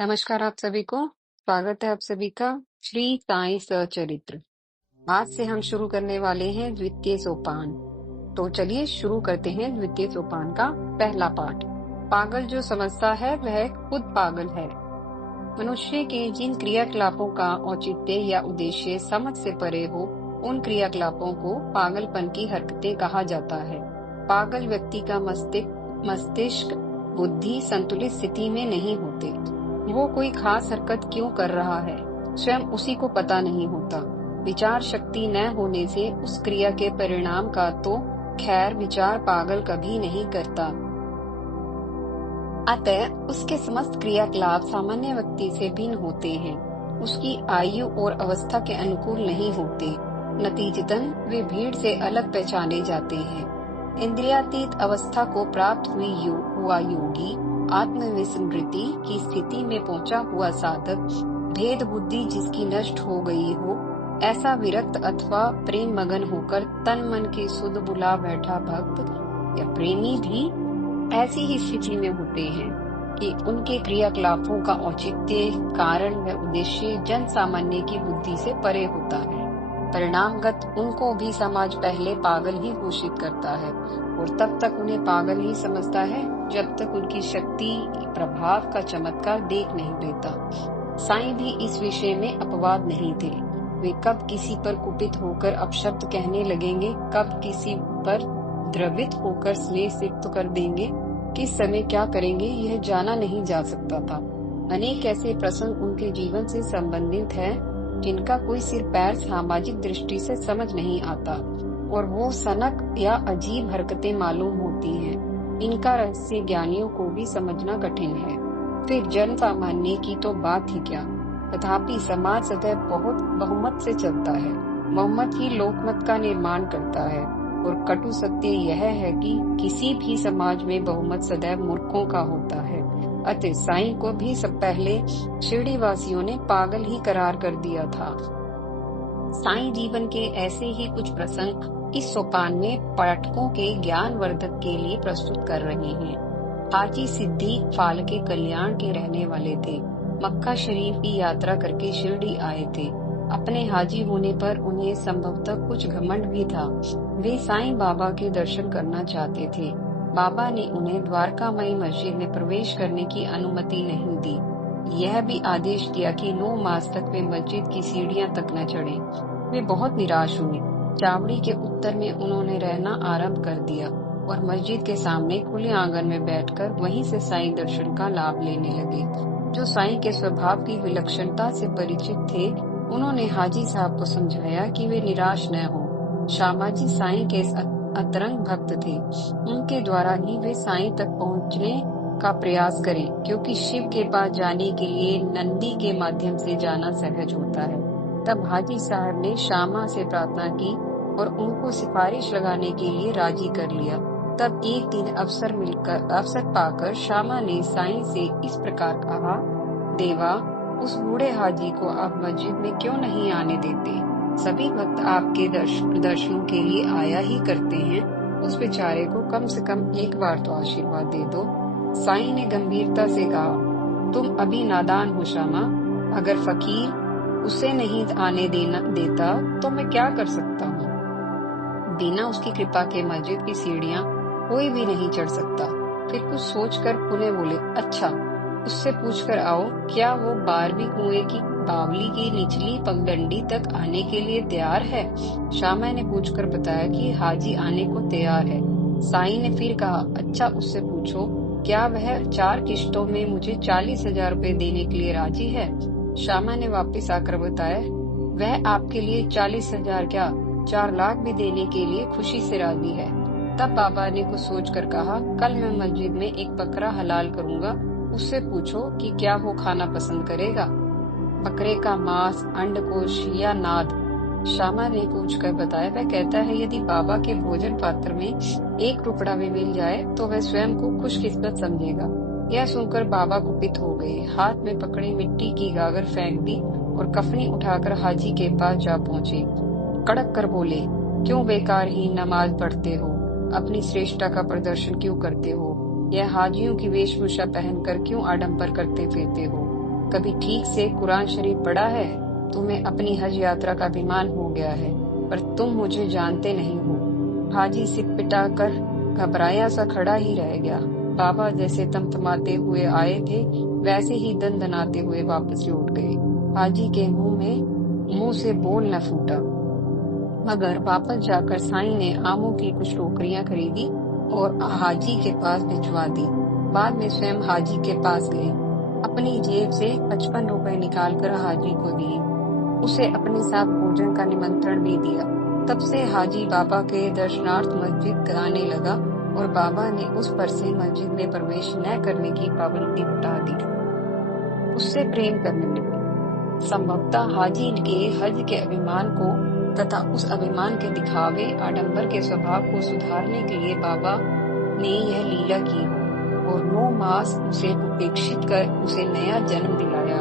नमस्कार आप सभी को। स्वागत है आप सभी का श्री साईं सचरित्र। आज से हम शुरू करने वाले हैं द्वितीय सोपान। तो चलिए शुरू करते हैं द्वितीय सोपान का पहला पाठ। पागल जो समझता है वह खुद पागल है। मनुष्य के जिन क्रियाकलापों का औचित्य या उद्देश्य समझ से परे हो, उन क्रियाकलापों को पागलपन की हरकतें कहा जाता है। पागल व्यक्ति का मस्तिष्क बुद्धि संतुलित स्थिति में नहीं होते। वो कोई खास हरकत क्यों कर रहा है, स्वयं उसी को पता नहीं होता। विचार शक्ति न होने से उस क्रिया के परिणाम का तो खैर विचार पागल कभी नहीं करता। अतः उसके समस्त क्रियाकलाप सामान्य व्यक्ति से भिन्न होते हैं, उसकी आयु और अवस्था के अनुकूल नहीं होते। नतीजतन वे भीड़ से अलग पहचाने जाते हैं। इंद्रियातीत अवस्था को प्राप्त हुआ योगी, आत्मविस्मृति की स्थिति में पहुंचा हुआ साधक, भेद बुद्धि जिसकी नष्ट हो गई हो, ऐसा विरक्त अथवा प्रेम मगन होकर तन मन के सुध बुला बैठा भक्त या प्रेमी भी ऐसी ही स्थिति में होते हैं कि उनके क्रियाकलापों का औचित्य, कारण व उद्देश्य जन सामान्य की बुद्धि से परे होता है। परिणामगत उनको भी समाज पहले पागल ही घोषित करता है और तब तक उन्हें पागल ही समझता है जब तक उनकी शक्ति प्रभाव का चमत्कार देख नहीं लेता। साईं भी इस विषय में अपवाद नहीं थे। वे कब किसी पर कुपित होकर अपशब्द कहने लगेंगे, कब किसी पर द्रवित होकर स्नेह सिक्त कर देंगे, किस समय क्या करेंगे यह जाना नहीं जा सकता था। अनेक ऐसे प्रसंग उनके जीवन से संबंधित है जिनका कोई सिर पैर सामाजिक दृष्टि से समझ नहीं आता और वो सनक या अजीब हरकतें मालूम होती हैं। इनका रहस्य ज्ञानियों को भी समझना कठिन है, फिर जन सामान्य की तो बात ही क्या। तथापि समाज सदैव बहुत बहुमत से चलता है। बहुमत ही लोकमत का निर्माण करता है और कटु सत्य यह है कि किसी भी समाज में बहुमत सदैव मूर्खों का होता है। अतः साईं को भी सब पहले शिरडी वासियों ने पागल ही करार कर दिया था। साईं जीवन के ऐसे ही कुछ प्रसंग इस सोपान में पाठकों के ज्ञान वर्धक के लिए प्रस्तुत कर रहे हैं। हाजी सिद्दीक फाल के कल्याण के रहने वाले थे। मक्का शरीफ की यात्रा करके शिरडी आए थे। अपने हाजी होने पर उन्हें संभवतः कुछ घमंड भी था। वे साईं बाबा के दर्शन करना चाहते थे। बाबा ने उन्हें द्वारकामयी मस्जिद में प्रवेश करने की अनुमति नहीं दी। यह भी आदेश दिया कि 9 मास तक वे मस्जिद की सीढ़ियां तक न चढ़े। वे बहुत निराश हुए। चावड़ी के उत्तर में उन्होंने रहना आरंभ कर दिया और मस्जिद के सामने खुले आंगन में बैठकर वहीं से साईं दर्शन का लाभ लेने लगे। जो साईं के स्वभाव की विलक्षणता से परिचित थे, उन्होंने हाजी साहब को समझाया कि वे निराश न हो। श्यामा जी साईं के अतरंग भक्त थे। उनके द्वारा ही वे साईं तक पहुंचने का प्रयास करें, क्योंकि शिव के पास जाने के लिए नंदी के माध्यम से जाना सहज होता है। तब हाजी साहब ने श्यामा से प्रार्थना की और उनको सिफारिश लगाने के लिए राजी कर लिया। तब एक दिन अवसर पाकर श्यामा ने साईं से इस प्रकार कहा, देवा, उस बूढ़े हाजी को आप मस्जिद में क्यों नहीं आने देते? सभी भक्त आपके दर्शनों के लिए आया ही करते हैं। उस बेचारे को कम से कम एक बार तो आशीर्वाद दे दो। साईं ने गंभीरता से कहा, तुम अभी नादान हो श्यामा। अगर फकीर उसे नहीं आने देता तो मैं क्या कर सकता हूँ? बिना उसकी कृपा के मस्जिद की सीढ़ियाँ कोई भी नहीं चढ़ सकता। फिर कुछ सोचकर पुनः बोले, अच्छा, उससे पूछकर आओ, क्या वो 12वीं कुएं की बावली की निचली पगडंडी तक आने के लिए तैयार है? श्यामा ने पूछकर बताया कि हाजी आने को तैयार है। साईं ने फिर कहा, अच्छा, उससे पूछो, क्या वह 4 किश्तों में मुझे 40,000 रुपए देने के लिए राजी है? श्यामा ने वापस आकर बताया, वह आपके लिए 40,000 क्या 4 लाख भी देने के लिए खुशी से राजी है। तब बाबा ने कुछ सोचकर कहा, कल मैं मस्जिद में एक बकरा हलाल करूंगा, उससे पूछो कि क्या वो खाना पसंद करेगा, बकरे का मांस, अंडकोश या नाद? श्यामा ने पूछकर बताया, वह कहता है यदि बाबा के भोजन पात्र में 1 टुकड़ा भी मिल जाए तो वह स्वयं को खुशकिस्मत समझेगा। यह सुनकर बाबा कुपित हो गए। हाथ में पकड़ी मिट्टी की गागर फेंक दी और कफनी उठाकर हाजी के पास जा पहुंचे। कड़क कर बोले, क्यों बेकार ही नमाज पढ़ते हो? अपनी श्रेष्ठता का प्रदर्शन क्यों करते हो? यह हाजियों की वेशभूषा पहनकर क्यों आडंबर करते फिरते हो? कभी ठीक से कुरान शरीफ पढ़ा है? तुम्हें अपनी हज यात्रा का अभिमान हो गया है, पर तुम मुझे जानते नहीं हो। हाजी सिर पिटाकर घबराया सा खड़ा ही रह गया। बाबा जैसे तमतमाते हुए आए थे, वैसे ही दनदनाते हुए वापस लौट गए। हाजी के मुंह से बोल न फूटा। मगर वापस जाकर साईं ने आमों की कुछ टोकरियां खरीदी और हाजी के पास भिजवा दी। बाद में स्वयं हाजी के पास गए, अपनी जेब से 55 रुपए निकालकर हाजी को दिए। उसे अपने साथ भोजन का निमंत्रण भी दिया। तब से हाजी बाबा के दर्शनार्थ मस्जिद आने लगा और बाबा ने उस पर से मस्जिद में प्रवेश न करने की पाबंदी हटा दी। उससे प्रेम करने लगे। संभवतः हाजी के हज के अभिमान को तथा उस अभिमान के दिखावे आडंबर के स्वभाव को सुधारने के लिए बाबा ने यह लीला की हो और 9 मास उसे उपेक्षित कर उसे नया जन्म दिलाया।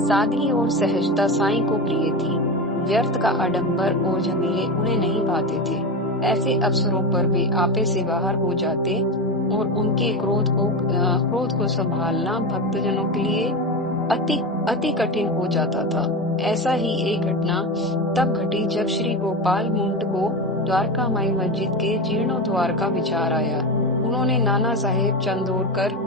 सादगी और सहजता साईं को प्रिय थी। व्यर्थ का आडंबर और झमेले उन्हें नहीं भाते थे। ऐसे अवसरों पर वे आपे से बाहर हो जाते और उनके क्रोध को संभालना भक्तजनों के लिए अति कठिन हो जाता था। ऐसा ही एक घटना तब घटी जब श्री गोपाल मुंड को द्वारका माई मस्जिद के जीर्णोद्धार का विचार आया। उन्होंने नाना साहेब चंदोरकर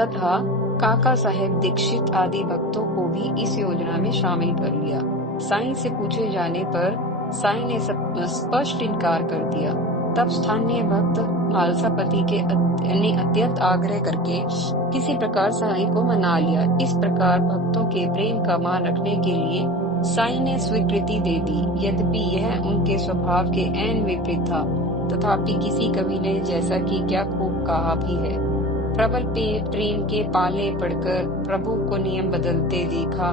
तथा काका साहेब दीक्षित आदि भक्तों को भी इस योजना में शामिल कर लिया। साईं से पूछे जाने पर साईं ने स्पष्ट इनकार कर दिया। तब स्थानीय भक्त खालसापति ने अत्यंत आग्रह करके किसी प्रकार साईं को मना लिया। इस प्रकार भक्तों के प्रेम का मान रखने के लिए साईं ने स्वीकृति दे दी। यद्यपि यह उनके स्वभाव के ऐन विपरीत था, तथापि किसी कवि ने जैसा कि क्या खूब कहा भी है, प्रबल प्रेम के पाले पड़कर प्रभु को नियम बदलते देखा,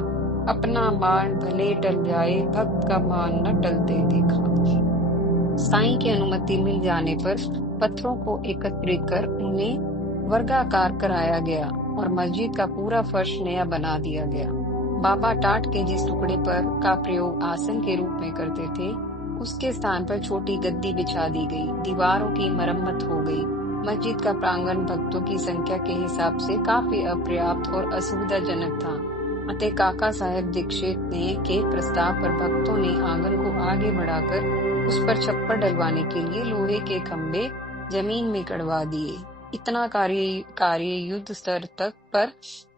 अपना मान भले टल जाए भक्त का मान न टलते देखा। साईं की अनुमति मिल जाने पर पत्थरों को एकत्रित कर उन्हें वर्गाकार कराया गया और मस्जिद का पूरा फर्श नया बना दिया गया। बाबा टाट के जिस टुकड़े पर का प्रयोग आसन के रूप में करते थे, उसके स्थान पर छोटी गद्दी बिछा दी गई। दीवारों की मरम्मत हो गई। मस्जिद का प्रांगण भक्तों की संख्या के हिसाब से काफी अपर्याप्त और असुविधाजनक था। अतः काका साहेब दीक्षित के प्रस्ताव पर भक्तों ने आंगन को आगे बढ़ाकर उस पर छप्पर डलवाने के लिए लोहे के खंभे जमीन में गड़वा दिए। इतना कार्य युद्ध स्तर तक पर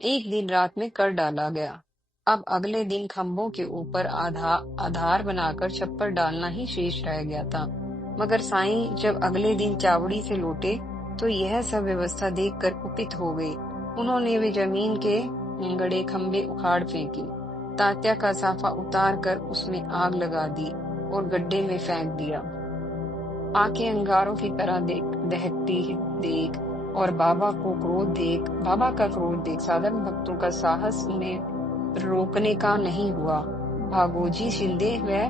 एक दिन रात में कर डाला गया। अब अगले दिन खंभों के ऊपर आधार बनाकर छप्पर डालना ही शेष रह गया था। मगर साईं जब अगले दिन चावड़ी से लौटे तो यह सब व्यवस्था देखकर कुपित हो गए। उन्होंने वे जमीन के गड़े खंभे उखाड़ फेंके, तात्या का साफा उतार कर उसमें आग लगा दी और गड्ढे में फेंक दिया। आंखें अंगारों की तरह दहकती देख और बाबा का क्रोध देख साधारण भक्तों का साहस उन्हें रोकने का नहीं हुआ। भागोजी शिंदे व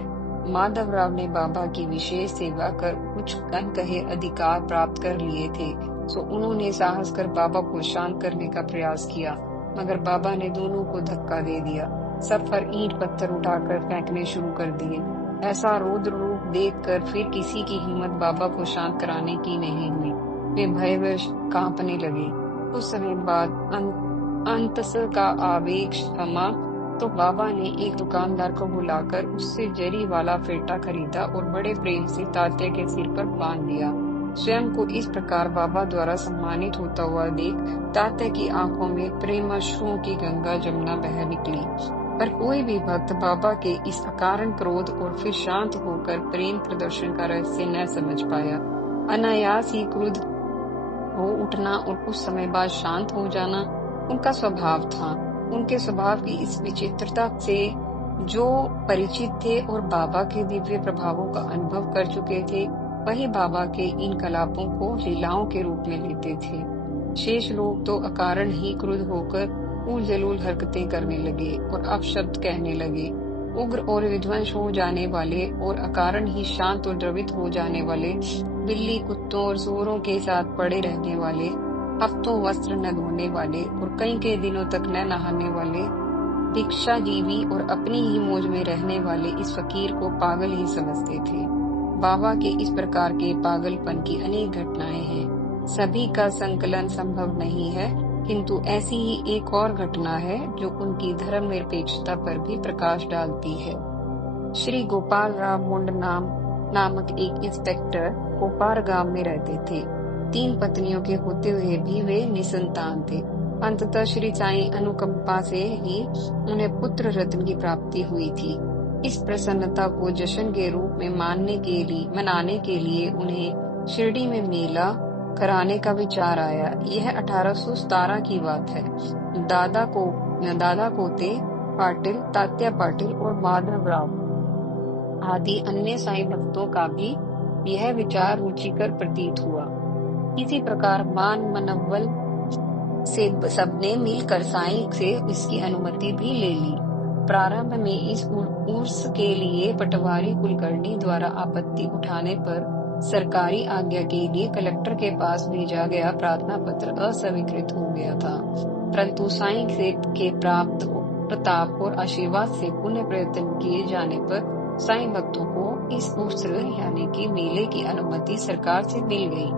माधवराव ने बाबा की विशेष सेवा कर कुछ अनकहे अधिकार प्राप्त कर लिए थे, सो उन्होंने साहस कर बाबा को शांत करने का प्रयास किया, मगर बाबा ने दोनों को धक्का दे दिया। सब पर ईंट पत्थर उठाकर फेंकने शुरू कर दिए। ऐसा रौद्र रूप देखकर फिर किसी की हिम्मत बाबा को शांत कराने की नहीं हुई। वे भयवश कांपने लगे। कुछ समय बाद अंतस का आवेश थमा तो बाबा ने एक दुकानदार को बुलाकर उससे जरी वाला फेटा खरीदा और बड़े प्रेम से तात्या के सिर पर बांध दिया। स्वयं को इस प्रकार बाबा द्वारा सम्मानित होता हुआ देख तात्या की आंखों में प्रेमाश्रुओं की गंगा जमुना बह निकली। पर कोई भी भक्त बाबा के इस अकारण क्रोध और फिर शांत होकर प्रेम प्रदर्शन का रहस्य न समझ पाया। अनायास ही क्रुद्ध हो उठना और कुछ समय बाद शांत हो जाना उनका स्वभाव था। उनके स्वभाव की इस विचित्रता से जो परिचित थे और बाबा के दिव्य प्रभावों का अनुभव कर चुके थे, वही बाबा के इन कलापों को लीलाओं के रूप में लेते थे। शेष लोग तो अकारण ही क्रुद्ध होकर उल हरकतें करने लगे और अपशब्द कहने लगे। उग्र और विध्वंस हो जाने वाले और अकारण ही शांत और द्रवित हो जाने वाले, बिल्ली कुत्तों और सूअरों के साथ पड़े रहने वाले, हफ्तों वस्त्र न धोने वाले और कई दिनों तक न नहाने वाले, भिक्षा जीवी और अपनी ही मौज में रहने वाले इस फकीर को पागल ही समझते थे। बाबा के इस प्रकार के पागलपन की अनेक घटनाएं हैं। सभी का संकलन संभव नहीं है, किंतु ऐसी ही एक और घटना है जो उनकी धर्मनिरपेक्षता पर भी प्रकाश डालती है। श्री गोपाल राव मुंड नामक एक इंस्पेक्टर कोपार गांव में रहते थे। 3 पत्नियों के होते हुए भी वे निसंतान थे। अंततः श्री साईं अनुकंपा से ही उन्हें पुत्र रत्न की प्राप्ति हुई थी। इस प्रसन्नता को जश्न के रूप में मनाने के लिए उन्हें शिरडी में मेला कराने का विचार आया। यह 1817 की बात है। दादा कोते पाटिल, तात्या पाटिल और माधवराव आदि अन्य साईं भक्तों का भी यह विचार रुचिकर प्रतीत हुआ। इसी प्रकार मनव्वल से सबने मिलकर साईं से इसकी अनुमति भी ले ली। प्रारंभ में इस उर्स के लिए पटवारी कुलकर्णी द्वारा आपत्ति उठाने पर सरकारी आज्ञा के लिए कलेक्टर के पास भेजा गया प्रार्थना पत्र अस्वीकृत हो गया था। परंतु साईं के प्राप्त प्रताप और आशीर्वाद से पुनः प्रयत्न किए जाने पर साईं भक्तों को इस उर्स यानी कि मेले की अनुमति सरकार से मिल गई।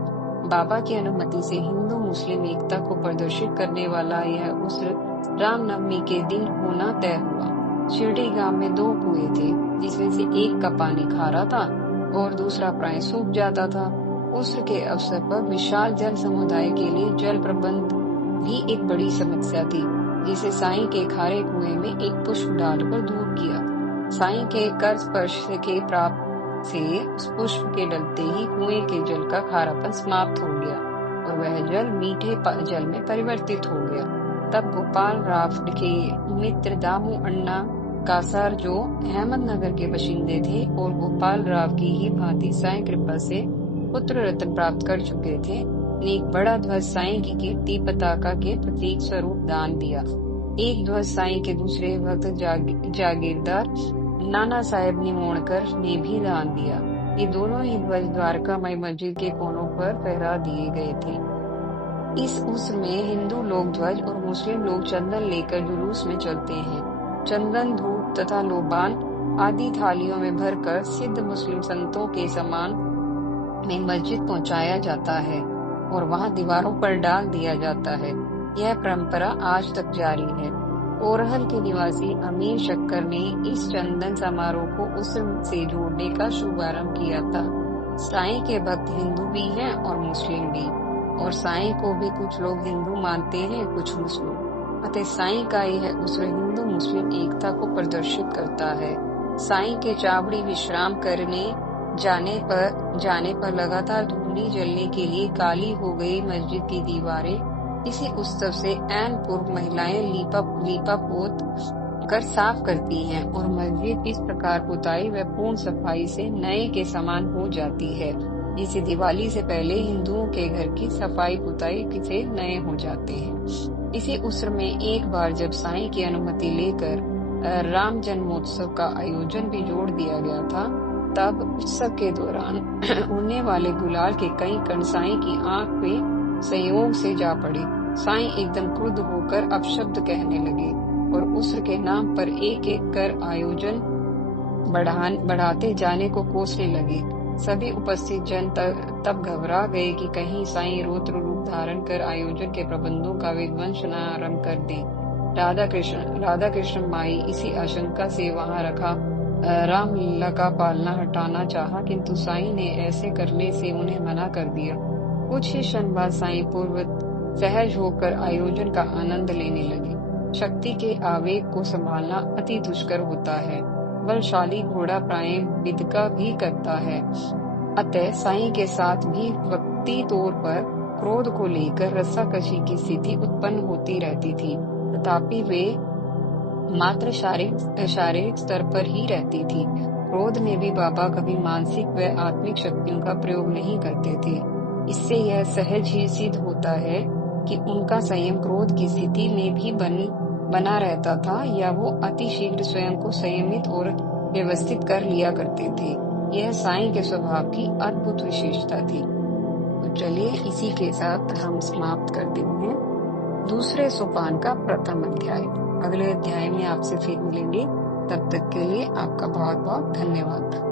बाबा की अनुमति से हिंदू मुस्लिम एकता को प्रदर्शित करने वाला यह उर्स रामनवमी के दिन होना तय हुआ। शिरडी गांव में 2 कुएं थे, जिसमें से एक का पानी खारा था और दूसरा प्राय सूख जाता था। उर्स के अवसर पर विशाल जन समुदाय के लिए जल प्रबंध भी एक बड़ी समस्या थी, जिसे साईं के खारे कुएं में एक पुष्प डालकर दूर किया। साईं के कर स्पर्श के प्राप्त से उस पुष्प के डलते ही कुएं के जल का खारापन समाप्त हो गया और वह जल मीठे जल में परिवर्तित हो गया। तब गोपाल राव के मित्र दामू अन्ना कासार, जो अहमदनगर के बाशिंदे थे और गोपाल राव की ही भांति साईं कृपा से पुत्र रत्न प्राप्त कर चुके थे, ने एक बड़ा ध्वज साईं की कीर्ति पताका के प्रतीक स्वरूप दान दिया। एक ध्वज साईं के दूसरे भक्त जागीरदार नाना साहेब निमोणकर ने भी दान दिया। ये दोनों ही ध्वज द्वारकामाई मस्जिद के कोनों पर फहरा दिए गए थे। इस उर्स में हिंदू लोग ध्वज और मुस्लिम लोग चंदन लेकर जुलूस में चलते हैं। चंदन, धूप तथा लोबान आदि थालियों में भरकर सिद्ध मुस्लिम संतों के समान में मस्जिद पहुंचाया जाता है और वहां दीवारों पर डाल दिया जाता है। यह परंपरा आज तक जारी है। ओरहल के निवासी अमीर शक्कर ने इस चंदन समारोह को उर्स से जोड़ने का शुभारंभ किया था। साईं के भक्त हिंदू भी हैं और मुस्लिम भी, और साईं को भी कुछ लोग हिंदू मानते हैं, कुछ मुस्लिम। अतः साईं का यह उर्स हिंदू मुस्लिम एकता को प्रदर्शित करता है। साईं के चावड़ी विश्राम करने जाने पर लगातार धूली जलने के लिए काली हो गई मस्जिद की दीवारें इसी उत्सव से ऐन पूर्व महिलाएं लीपा पोत कर साफ करती हैं और मस्जिद इस प्रकार पुताई व पूर्ण सफाई से नए के समान हो जाती है, जिसे दिवाली से पहले हिंदुओं के घर की सफाई पुताई से नए हो जाते हैं। इसी उत्सव में एक बार जब साईं की अनुमति लेकर राम जन्मोत्सव का आयोजन भी जोड़ दिया गया था, तब उत्सव के दौरान उड़ने वाले गुलाल के कई कण साईं की आंख पे संयोग से जा पड़े। साईं एकदम क्रुद्ध होकर अपशब्द कहने लगे और उर्स के नाम पर एक एक कर आयोजन बढ़ाते जाने को कोसने लगे। सभी उपस्थित जन तब घबरा गए कि कहीं साईं रौद्र रूप धारण कर आयोजन के प्रबंधों का विध्वंस न आरंभ कर दे। राधा कृष्ण माई इसी आशंका से वहां रखा रामलीला का पालना हटाना चाहा, किंतु साईं ने ऐसे करने से उन्हें मना कर दिया। कुछ ही क्षण बाद साईं पूर्ववत सहज होकर आयोजन का आनंद लेने लगे। शक्ति के आवेग को संभालना अति दुष्कर होता है। बलशाली घोड़ा प्राय बिदका भी करता है। अतः साईं के साथ भी वक्ती तौर पर क्रोध को लेकर रस्साकशी की स्थिति उत्पन्न होती रहती थी, तथापि वे मात्र शारीरिक स्तर पर ही रहती थी। क्रोध में भी बाबा कभी मानसिक व आत्मिक शक्तियों का प्रयोग नहीं करते थे। इससे यह सहज ही सिद्ध होता है कि उनका संयम क्रोध की स्थिति में भी बना रहता था, या वो अति शीघ्र स्वयं को संयमित और व्यवस्थित कर लिया करते थे। यह साईं के स्वभाव की अद्भुत विशेषता थी। तो चलिए इसी के साथ हम समाप्त करते हैं दूसरे सोपान का प्रथम अध्याय। अगले अध्याय में आपसे फिर मिलेंगे। तब तक के लिए आपका बहुत बहुत धन्यवाद।